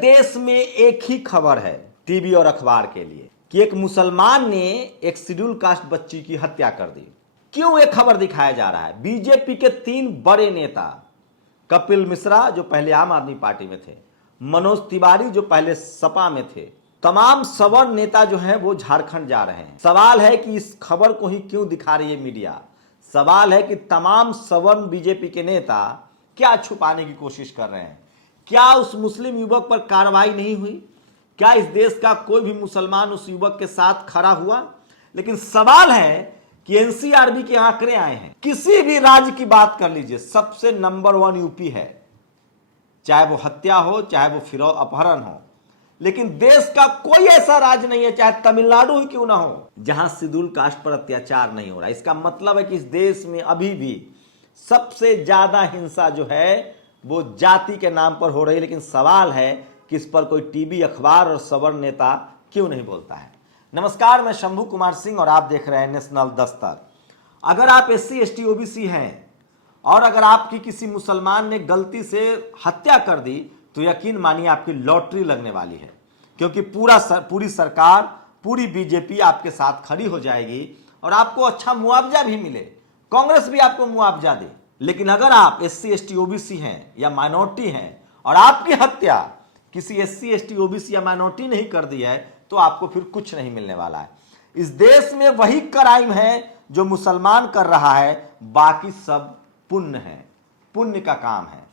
देश में एक ही खबर है टीवी और अखबार के लिए कि एक मुसलमान ने एक शेड्यूल कास्ट बच्ची की हत्या कर दी। क्यों एक खबर दिखाया जा रहा है? बीजेपी के 3 बड़े नेता, कपिल मिश्रा जो पहले आम आदमी पार्टी में थे, मनोज तिवारी जो पहले सपा में थे, तमाम सवर्ण नेता जो हैं वो झारखंड जा रहे हैं। सवाल है कि इस खबर को ही क्यों दिखा रही है मीडिया? सवाल है कि तमाम सवर्ण बीजेपी के नेता क्या छुपाने की कोशिश कर रहे हैं? क्या उस मुस्लिम युवक पर कार्रवाई नहीं हुई? क्या इस देश का कोई भी मुसलमान उस युवक के साथ खड़ा हुआ? लेकिन सवाल है कि एनसीआरबी के आंकड़े आए हैं, किसी भी राज्य की बात कर लीजिए, सबसे नंबर 1 यूपी है, चाहे वो हत्या हो, चाहे वो फिरौती अपहरण हो। लेकिन देश का कोई ऐसा राज्य नहीं है, चाहे तमिलनाडु ही क्यों ना हो, जहां शेड्यूल कास्ट पर अत्याचार नहीं हो रहा। इसका मतलब है कि इस देश में अभी भी सबसे ज्यादा हिंसा जो है वो जाति के नाम पर हो रही है। लेकिन सवाल है कि इस पर कोई टीवी, अखबार और सवर्ण नेता क्यों नहीं बोलता है। नमस्कार, मैं शंभू कुमार सिंह और आप देख रहे हैं नेशनल दस्तक। अगर आप SC ST OBC हैं और अगर आपकी किसी मुसलमान ने गलती से हत्या कर दी तो यकीन मानिए आपकी लॉटरी लगने वाली है, क्योंकि पूरी सरकार, पूरी बीजेपी आपके साथ खड़ी हो जाएगी और आपको अच्छा मुआवजा भी मिले, कांग्रेस भी आपको मुआवजा दे। लेकिन अगर आप SC ST OBC हैं या माइनॉरिटी हैं और आपकी हत्या किसी SC ST OBC या माइनॉरिटी नहीं कर दी है तो आपको फिर कुछ नहीं मिलने वाला है। इस देश में वही क्राइम है जो मुसलमान कर रहा है, बाकी सब पुण्य है, पुण्य का काम है।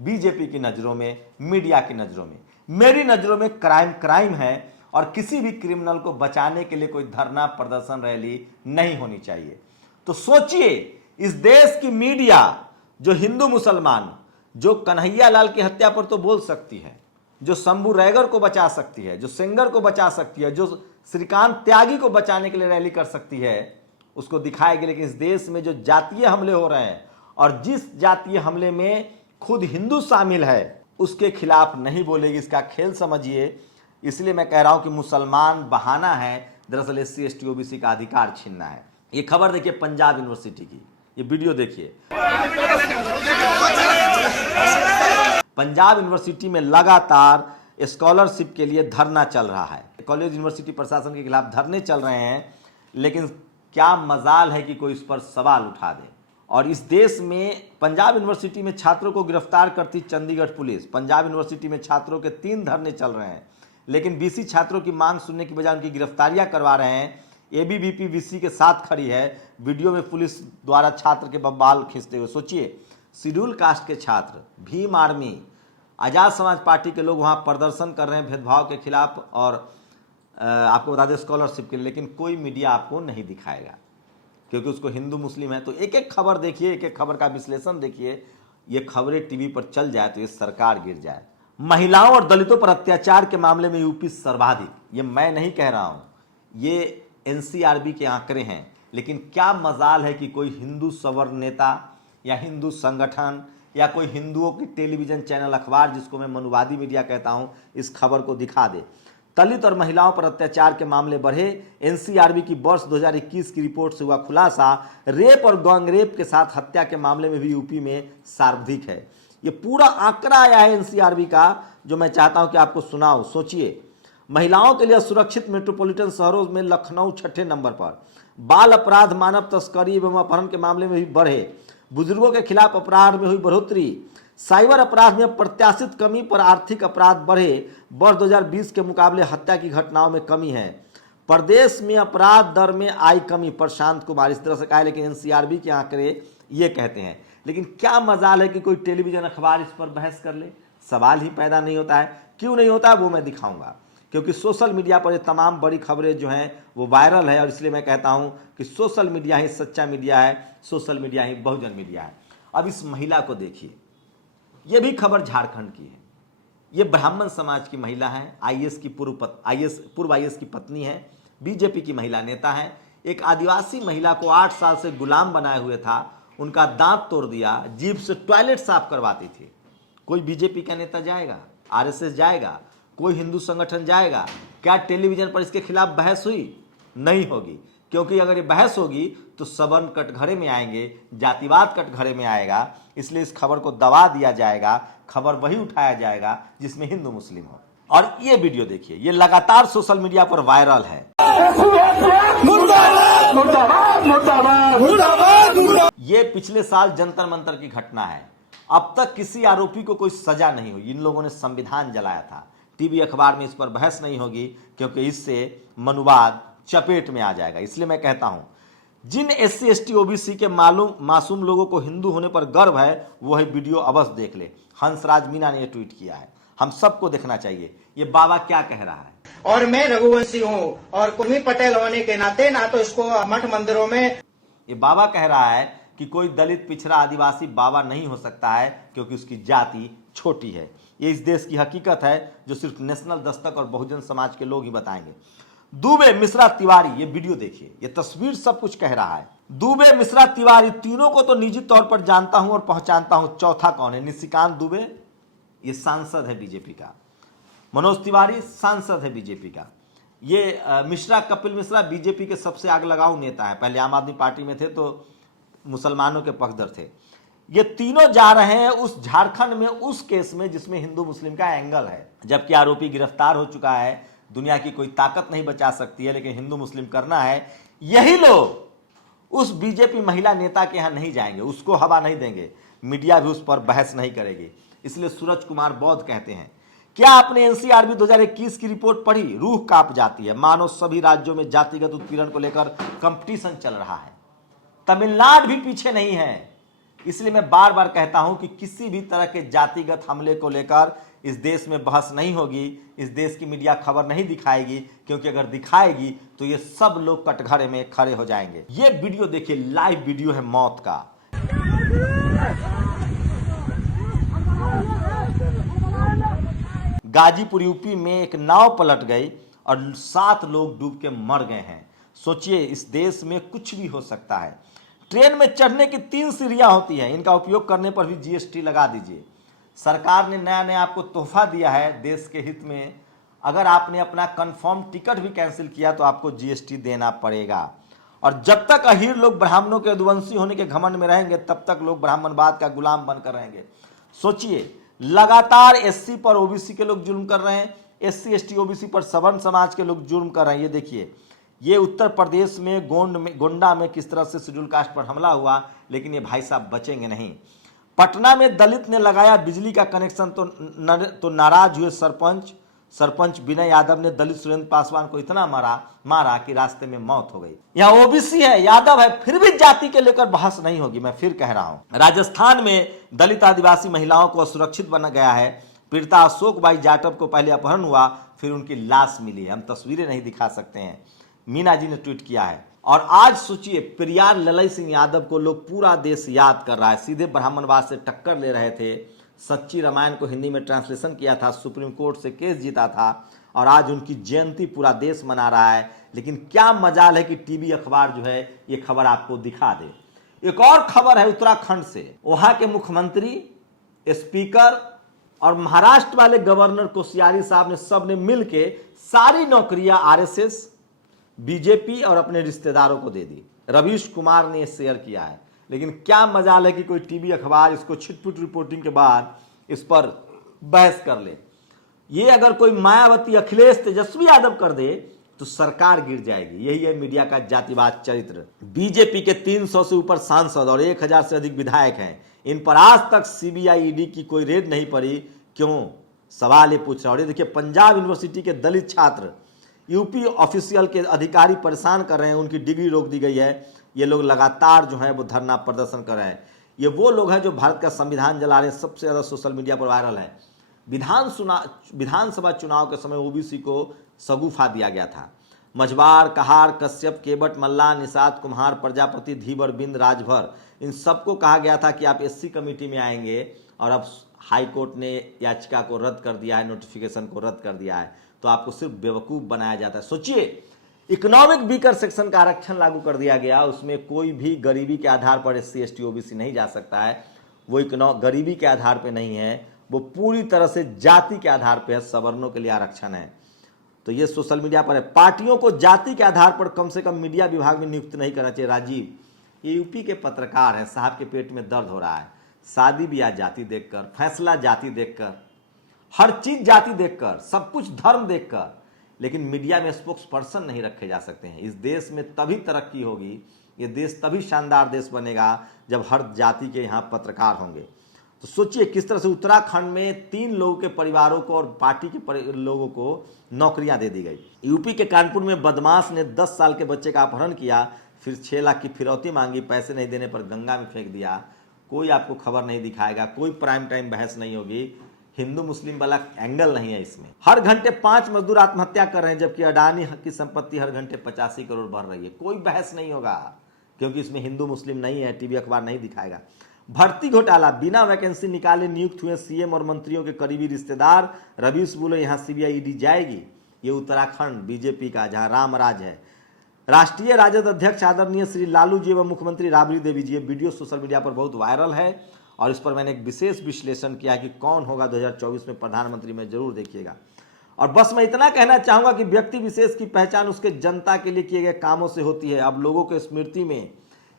बीजेपी की नजरों में, मीडिया की नजरों में, मेरी नजरों में क्राइम है और किसी भी क्रिमिनल को बचाने के लिए कोई धरना, प्रदर्शन, रैली नहीं होनी चाहिए। तो सोचिए, इस देश की मीडिया जो हिंदू मुसलमान, जो कन्हैया लाल की हत्या पर तो बोल सकती है, जो शंभू रैगर को बचा सकती है, जो सेंगर को बचा सकती है, जो श्रीकांत त्यागी को बचाने के लिए रैली कर सकती है, उसको दिखाएगी। लेकिन इस देश में जो जातीय हमले हो रहे हैं और जिस जातीय हमले में खुद हिंदू शामिल है उसके खिलाफ नहीं बोलेगी। इसका खेल समझिए। इसलिए मैं कह रहा हूं कि मुसलमान बहाना है, दरअसल SC ST OBC का अधिकार छीनना है। ये खबर देखिए पंजाब यूनिवर्सिटी की, ये वीडियो देखिए। पंजाब यूनिवर्सिटी में लगातार स्कॉलरशिप के लिए धरना चल रहा है। कॉलेज यूनिवर्सिटी प्रशासन के खिलाफ धरने चल रहे हैं, लेकिन क्या मजाल है कि कोई इस पर सवाल उठा दे। और इस देश में पंजाब यूनिवर्सिटी में छात्रों को गिरफ्तार करती चंडीगढ़ पुलिस। पंजाब यूनिवर्सिटी में छात्रों के 3 धरने चल रहे हैं, लेकिन BC छात्रों की मांग सुनने की बजाय उनकी गिरफ्तारियां करवा रहे हैं। ABVP BC के साथ खड़ी है। वीडियो में पुलिस द्वारा छात्र के बाल खींचते हुए। सोचिए, शेड्यूल कास्ट के छात्र, भीम आर्मी, आजाद समाज पार्टी के लोग वहां प्रदर्शन कर रहे हैं भेदभाव के खिलाफ और आपको बता दें स्कॉलरशिप के लिए। लेकिन कोई मीडिया आपको नहीं दिखाएगा, क्योंकि उसको हिंदू मुस्लिम है। तो एक एक खबर देखिए, एक एक खबर का विश्लेषण देखिए। ये खबरें टीवी पर चल जाए तो ये सरकार गिर जाए। महिलाओं और दलितों पर अत्याचार के मामले में यूपी सर्वाधिक। ये मैं नहीं कह रहा हूं, ये NCRB के आंकड़े हैं। लेकिन क्या मजाल है कि कोई हिंदू सवर्ण नेता या हिंदू संगठन या कोई हिंदुओं की टेलीविजन चैनल, अखबार, जिसको मैं मनुवादी मीडिया कहता हूं, इस खबर को दिखा दे। दलित और महिलाओं पर अत्याचार के मामले बढ़े। NCRB की वर्ष 2021 की रिपोर्ट से हुआ खुलासा, रेप और गैंगरेप के साथ हत्या के मामले में भी यूपी में सर्वाधिक है। ये पूरा आंकड़ा आया है NCRB का, जो मैं चाहता हूं कि आपको सुनाऊं। सोचिए, महिलाओं के लिए सुरक्षित मेट्रोपॉलिटन शहरों में लखनऊ 6ठे नंबर पर। बाल अपराध, मानव तस्करी एवं अपहरण के मामले में भी बढ़े। बुजुर्गों के खिलाफ अपराध में हुई बढ़ोतरी। साइबर अपराध में प्रत्याशित कमी पर आर्थिक अपराध बढ़े। वर्ष 2020 के मुकाबले हत्या की घटनाओं में कमी है। प्रदेश में अपराध दर में आई कमी, प्रशांत कुमार इस तरह से कहा है। लेकिन NCRB के आंकड़े ये कहते हैं। लेकिन क्या मजाल है कि कोई टेलीविजन, अखबार इस पर बहस कर ले? सवाल ही पैदा नहीं होता है। क्यों नहीं होता है वो मैं दिखाऊंगा, क्योंकि सोशल मीडिया पर ये तमाम बड़ी खबरें जो हैं वो वायरल है। और इसलिए मैं कहता हूं कि सोशल मीडिया ही सच्चा मीडिया है, सोशल मीडिया ही बहुजन मीडिया है। अब इस महिला को देखिए, ये भी खबर झारखंड की है। ये ब्राह्मण समाज की महिला है, पूर्व IAS की पत्नी है, बीजेपी की महिला नेता है। एक आदिवासी महिला को 8 साल से गुलाम बनाए हुए था, उनका दांत तोड़ दिया, जीभ से टॉयलेट साफ करवाती थी। कोई बीजेपी का नेता जाएगा? RSS जाएगा? कोई हिंदू संगठन जाएगा? क्या टेलीविजन पर इसके खिलाफ बहस हुई? नहीं होगी। क्योंकि अगर ये बहस होगी तो सवर्ण कटघरे में आएंगे, जातिवाद कटघरे में आएगा। इसलिए इस खबर को दबा दिया जाएगा, खबर वही उठाया जाएगा जिसमें हिंदू मुस्लिम हो। और ये वीडियो देखिए, ये लगातार सोशल मीडिया पर वायरल है। ये पिछले साल जंतर मंतर की घटना है। अब तक किसी आरोपी को कोई सजा नहीं हुई। इन लोगों ने संविधान जलाया था। टीवी अखबार में इस पर बहस नहीं होगी क्योंकि इससे मनुवाद चपेट में आ जाएगा। इसलिए मैं कहता हूं, जिन SC ST OBC के मासूम लोगों को हिंदू होने पर गर्व है वो है वीडियो अवश्य देख ले। हंसराज मीना ने यह ट्वीट किया है, हम सबको देखना चाहिए। ये बाबा क्या कह रहा है। और मैं रघुवंशी हूँ और कुर्मी पटेल होने के नाते ना तो इसको मठ मंदिरों में। ये बाबा कह रहा है कि कोई दलित पिछड़ा आदिवासी बाबा नहीं हो सकता है क्योंकि उसकी जाति छोटी है। ये इस देश की हकीकत है जो सिर्फ नेशनल दस्तक और बहुजन समाज के लोग ही बताएंगे। दुबे, मिश्रा, तिवारी, ये वीडियो देखिए, ये तस्वीर सब कुछ कह रहा है। दुबे, मिश्रा, तिवारी तीनों को तो निजी तौर पर जानता हूं और पहचानता हूं। चौथा कौन है? निशिकांत दुबे, ये सांसद है बीजेपी का। मनोज तिवारी सांसद है बीजेपी का। ये मिश्रा, कपिल मिश्रा बीजेपी के सबसे आग लगाऊ नेता है। पहले आम आदमी पार्टी में थे तो मुसलमानों के पक्षधर थे। ये तीनों जा रहे हैं उस झारखंड में उस केस में जिसमें हिंदू मुस्लिम का एंगल है। जबकि आरोपी गिरफ्तार हो चुका है, दुनिया की कोई ताकत नहीं बचा सकती है, लेकिन हिंदू मुस्लिम करना है। यही लोग उस बीजेपी महिला नेता के यहां नहीं जाएंगे, उसको हवा नहीं देंगे, मीडिया भी उस पर बहस नहीं करेगी। इसलिए सूरज कुमार बौद्ध कहते हैं, क्या आपने NCRB 2021 की रिपोर्ट पढ़ी? रूह कांप जाती है। मानो सभी राज्यों में जातिगत उत्पीड़न को लेकर कंपटीशन चल रहा है। तमिलनाडु भी पीछे नहीं है। इसलिए मैं बार बार कहता हूं कि किसी भी तरह के जातिगत हमले को लेकर इस देश में बहस नहीं होगी। इस देश की मीडिया खबर नहीं दिखाएगी, क्योंकि अगर दिखाएगी तो ये सब लोग कटघरे में खड़े हो जाएंगे। ये वीडियो देखिए, लाइव वीडियो है मौत का। गाजीपुर यूपी में एक नाव पलट गई और 7 लोग डूब के मर गए हैं। सोचिए, इस देश में कुछ भी हो सकता है। ट्रेन में चढ़ने की 3 सीढ़ियां होती हैं, इनका उपयोग करने पर भी GST लगा दीजिए। सरकार ने नया नया आपको तोहफा दिया है देश के हित में। अगर आपने अपना कंफर्म टिकट भी कैंसिल किया तो आपको GST देना पड़ेगा। और जब तक अहीर लोग ब्राह्मणों के यदुवंशी होने के घमंड में रहेंगे तब तक लोग ब्राह्मणवाद का गुलाम बनकर रहेंगे। सोचिए, लगातार SC पर OBC के लोग जुल्म कर रहे हैं, SC ST OBC पर सवर्ण समाज के लोग जुल्म कर रहे हैं। ये देखिए, ये उत्तर प्रदेश में गोंडा में किस तरह से शेड्यूल कास्ट पर हमला हुआ, लेकिन ये भाई साहब बचेंगे नहीं। पटना में दलित ने लगाया बिजली का कनेक्शन तो नाराज हुए सरपंच विनय यादव ने दलित सुरेंद्र पासवान को इतना मारा कि रास्ते में मौत हो गई। यहाँ OBC है, यादव है, फिर भी जाति के लेकर बहस नहीं होगी। मैं फिर कह रहा हूं, राजस्थान में दलित आदिवासी महिलाओं को असुरक्षित बना गया है। पीड़िता अशोक बाई जाटव को पहले अपहरण हुआ, फिर उनकी लाश मिली। हम तस्वीरें नहीं दिखा सकते हैं, मीना जी ने ट्वीट किया है। और आज सोचिए, पेरियार ललई सिंह यादव को लोग पूरा देश याद कर रहा है। सीधे ब्राह्मणवाद से टक्कर ले रहे थे, सच्ची रामायण को हिंदी में ट्रांसलेशन किया था, सुप्रीम कोर्ट से केस जीता था और आज उनकी जयंती पूरा देश मना रहा है। लेकिन क्या मजाल है कि टीवी अखबार जो है ये खबर आपको दिखा दे। एक और खबर है उत्तराखंड से। वहां के मुख्यमंत्री, स्पीकर और महाराष्ट्र वाले गवर्नर कोश्यारी साहब ने सबने मिलके सारी नौकरियां RSS, बीजेपी और अपने रिश्तेदारों को दे दी। रवीश कुमार ने शेयर किया है। लेकिन क्या मजाल है कि कोई टीवी अखबार इसको छिटपुट रिपोर्टिंग के बाद इस पर बहस कर ले। ये अगर कोई मायावती, अखिलेश, तेजस्वी यादव कर दे तो सरकार गिर जाएगी। यही है मीडिया का जातिवाद चरित्र। बीजेपी के 300 से ऊपर सांसद और 1000 से अधिक विधायक हैं। इन पर आज तक CBI ED की कोई रेड नहीं पड़ी। क्यों? सवाल ये पूछ रहा है। और ये देखिए, पंजाब यूनिवर्सिटी के दलित छात्र यूपी ऑफिशियल के अधिकारी परेशान कर रहे हैं, उनकी डिग्री रोक दी गई है। ये लोग लगातार जो है वो धरना प्रदर्शन कर रहे हैं। ये वो लोग हैं जो भारत का संविधान जला रहे हैं। सबसे ज़्यादा सोशल मीडिया पर वायरल है। विधानसभा चुनाव के समय OBC को शगुफा दिया गया था। मझवार, कहार, कश्यप, केवट, मल्ला, निषाद, कुम्हार, प्रजापति, धीवर, बिंद, राजभर, इन सबको कहा गया था कि आप SC कमेटी में आएंगे। और अब हाई कोर्ट ने याचिका को रद्द कर दिया है, नोटिफिकेशन को रद्द कर दिया है। तो आपको सिर्फ बेवकूफ़ बनाया जाता है। सोचिए, इकोनॉमिक वीकर सेक्शन का आरक्षण लागू कर दिया गया। उसमें कोई भी गरीबी के आधार पर SC ST OBC नहीं जा सकता है। वो गरीबी के आधार पर नहीं है, वो पूरी तरह से जाति के आधार पर है। सवर्णों के लिए आरक्षण है। तो ये सोशल मीडिया पर है। पार्टियों को जाति के आधार पर कम से कम मीडिया विभाग में नियुक्त नहीं करना चाहिए। राजीव, ये यूपी के पत्रकार हैं, साहब के पेट में दर्द हो रहा है। शादी ब्याह जाति देखकर, फैसला जाति देखकर, हर चीज जाति देखकर, सब कुछ धर्म देखकर, लेकिन मीडिया में स्पोक्स पर्सन नहीं रखे जा सकते हैं। इस देश में तभी तरक्की होगी, ये देश तभी शानदार देश बनेगा जब हर जाति के यहाँ पत्रकार होंगे। तो सोचिए किस तरह से उत्तराखंड में 3 लोगों के परिवारों को और पार्टी के लोगों को नौकरियां दे दी गई। यूपी के कानपुर में बदमाश ने 10 साल के बच्चे का अपहरण किया, फिर 6 लाख की फिरौती मांगी, पैसे नहीं देने पर गंगा में फेंक दिया। कोई आपको खबर नहीं दिखाएगा, कोई प्राइम टाइम बहस नहीं होगी, हिंदू मुस्लिम वाला एंगल नहीं है इसमें। हर घंटे 5 मजदूर आत्महत्या कर रहे हैं, जबकि अडानी की संपत्ति हर घंटे 85 करोड़ बढ़ रही है। कोई बहस नहीं होगा क्योंकि इसमें हिंदू मुस्लिम नहीं है, टीवी अखबार नहीं दिखाएगा। भर्ती घोटाला, बिना वैकेंसी निकाले नियुक्त हुए सीएम और मंत्रियों के करीबी रिश्तेदार। रवीश बोले यहां सीबीआई ईडी जाएगी। ये उत्तराखंड बीजेपी का जहां रामराज है। राष्ट्रीय राजद अध्यक्ष आदरणीय श्री लालू जी एवं मुख्यमंत्री राबड़ी देवी जी, वीडियो सोशल मीडिया पर बहुत वायरल है और इस पर मैंने एक विशेष विश्लेषण किया कि कौन होगा 2024 में प्रधानमंत्री में, जरूर देखिएगा। और बस मैं इतना कहना चाहूंगा कि व्यक्ति विशेष की पहचान उसके जनता के लिए किए गए कामों से होती है। अब लोगों के स्मृति में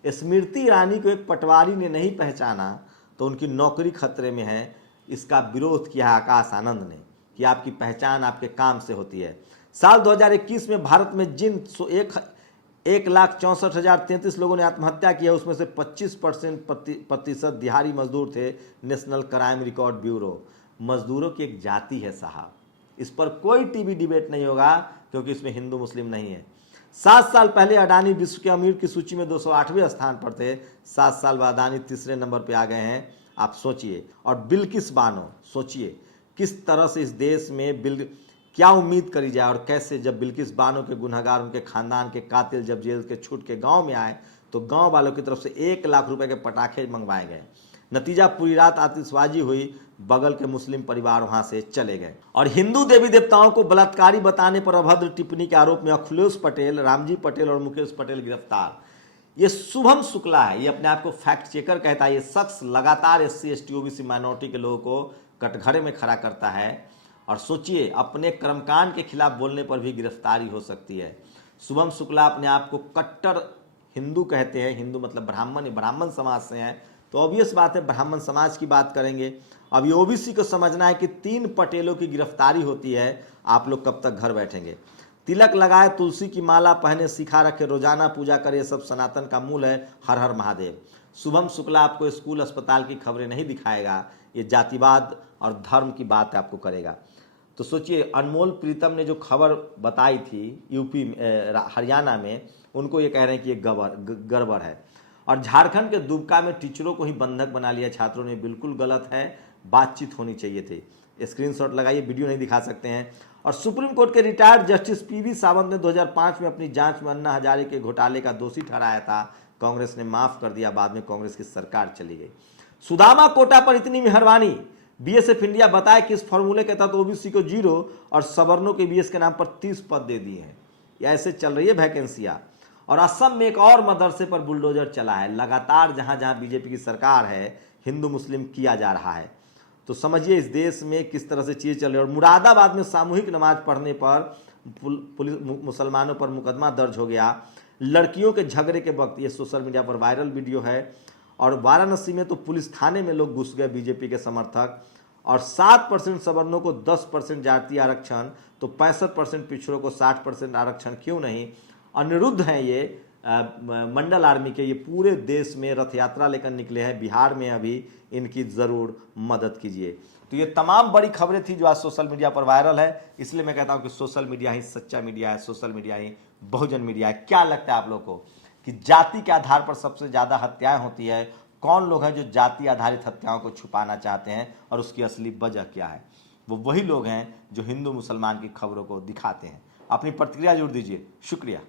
स्मृति ईरानी को एक पटवारी ने नहीं पहचाना तो उनकी नौकरी खतरे में है। इसका विरोध किया आकाश आनंद ने कि आपकी पहचान आपके काम से होती है। साल 2021 में भारत में जिन 1,64,033 लोगों ने आत्महत्या की है, उसमें से 25% दिहाड़ी मजदूर थे। नेशनल क्राइम रिकॉर्ड ब्यूरो, मजदूरों की एक जाति है साहब। इस पर कोई टीवी डिबेट नहीं होगा क्योंकि इसमें हिंदू मुस्लिम नहीं है। 7 साल पहले अडानी विश्व के अमीर की सूची में 208वें स्थान पर थे। 7 साल बाद अडानी तीसरे नंबर पे आ गए हैं। आप सोचिए। और बिल्किस बानो, सोचिए किस तरह से इस देश में क्या उम्मीद करी जाए और कैसे। जब बिल्किस बानो के गुनहगार, उनके खानदान के कातिल जब जेल के छूट के गांव में आए तो गांव वालों की तरफ से 1 लाख रुपए के पटाखे मंगवाए गए। नतीजा पूरी रात आतिशबाजी हुई, बगल के मुस्लिम परिवार वहां से चले गए। और हिंदू देवी देवताओं को बलात्कारी बताने पर अभद्र टिप्पणी के आरोप में अखिलेश पटेल, रामजी पटेल और मुकेश पटेल गिरफ्तार। ये शुभम शुक्ला है, ये अपने आप को फैक्ट चेकर कहता है। ये शख्स लगातार SC ST OBC माइनॉरिटी के लोगों को कटघरे में खड़ा करता है। और सोचिए अपने कर्मकांड के खिलाफ बोलने पर भी गिरफ्तारी हो सकती है। शुभम शुक्ला अपने आप को कट्टर हिंदू कहते हैं। हिंदू मतलब ब्राह्मण समाज से हैं, तो ऑब्वियस बात है ब्राह्मण समाज की बात करेंगे। अब ये OBC को समझना है कि 3 पटेलों की गिरफ्तारी होती है, आप लोग कब तक घर बैठेंगे। तिलक लगाए, तुलसी की माला पहने, सिखा रखे, रोजाना पूजा करे, सब सनातन का मूल है। हर हर महादेव। शुभम शुक्ला आपको स्कूल अस्पताल की खबरें नहीं दिखाएगा, ये जातिवाद और धर्म की बात आपको करेगा। तो सोचिए अनमोल प्रीतम ने जो खबर बताई थी यूपी हरियाणा में, उनको ये कह रहे हैं कि ये गड़बड़ है। और झारखंड के दुबका में टीचरों को ही बंधक बना लिया छात्रों ने, बिल्कुल गलत है, बातचीत होनी चाहिए थी। स्क्रीनशॉट लगाइए, वीडियो नहीं दिखा सकते हैं। और सुप्रीम कोर्ट के रिटायर्ड जस्टिस PV सावंत ने 2005 में अपनी जांच में अन्ना हजारे के घोटाले का दोषी ठहराया था। कांग्रेस ने माफ कर दिया, बाद में कांग्रेस की सरकार चली गई। सुदामा कोटा पर इतनी मेहरबानी, BSF इंडिया बताए कि इस फॉर्मूले के तहत OBC को 0 और सवर्णों के BS के नाम पर 30 पद दे दिए हैं। या ऐसे चल रही है वैकेंसियां। और असम में एक और मदरसे पर बुलडोजर चला है। लगातार जहां जहां बीजेपी की सरकार है, हिंदू मुस्लिम किया जा रहा है। तो समझिए इस देश में किस तरह से चीजें चल रही है। और मुरादाबाद में सामूहिक नमाज पढ़ने पर मुसलमानों पर मुकदमा दर्ज हो गया। लड़कियों के झगड़े के वक्त, ये सोशल मीडिया पर वायरल वीडियो है। और वाराणसी में तो पुलिस थाने में लोग घुस गए बीजेपी के समर्थक। और 7% सवर्णों को 10% जातीय आरक्षण, तो 65% पिछड़ों को 60% आरक्षण क्यों नहीं। अनिरुद्ध हैं ये मंडल आर्मी के, ये पूरे देश में रथ यात्रा लेकर निकले हैं। बिहार में अभी इनकी जरूर मदद कीजिए। तो ये तमाम बड़ी खबरें थी जो आज सोशल मीडिया पर वायरल है। इसलिए मैं कहता हूं कि सोशल मीडिया ही सच्चा मीडिया है, सोशल मीडिया ही बहुजन मीडिया है। क्या लगता है आप लोग को कि जाति के आधार पर सबसे ज्यादा हत्याएं होती है? कौन लोग हैं जो जाति आधारित हत्याओं को छुपाना चाहते हैं और उसकी असली वजह क्या है? वो वही लोग हैं जो हिंदू मुसलमान की खबरों को दिखाते हैं। अपनी प्रतिक्रिया जरूर दीजिए। शुक्रिया।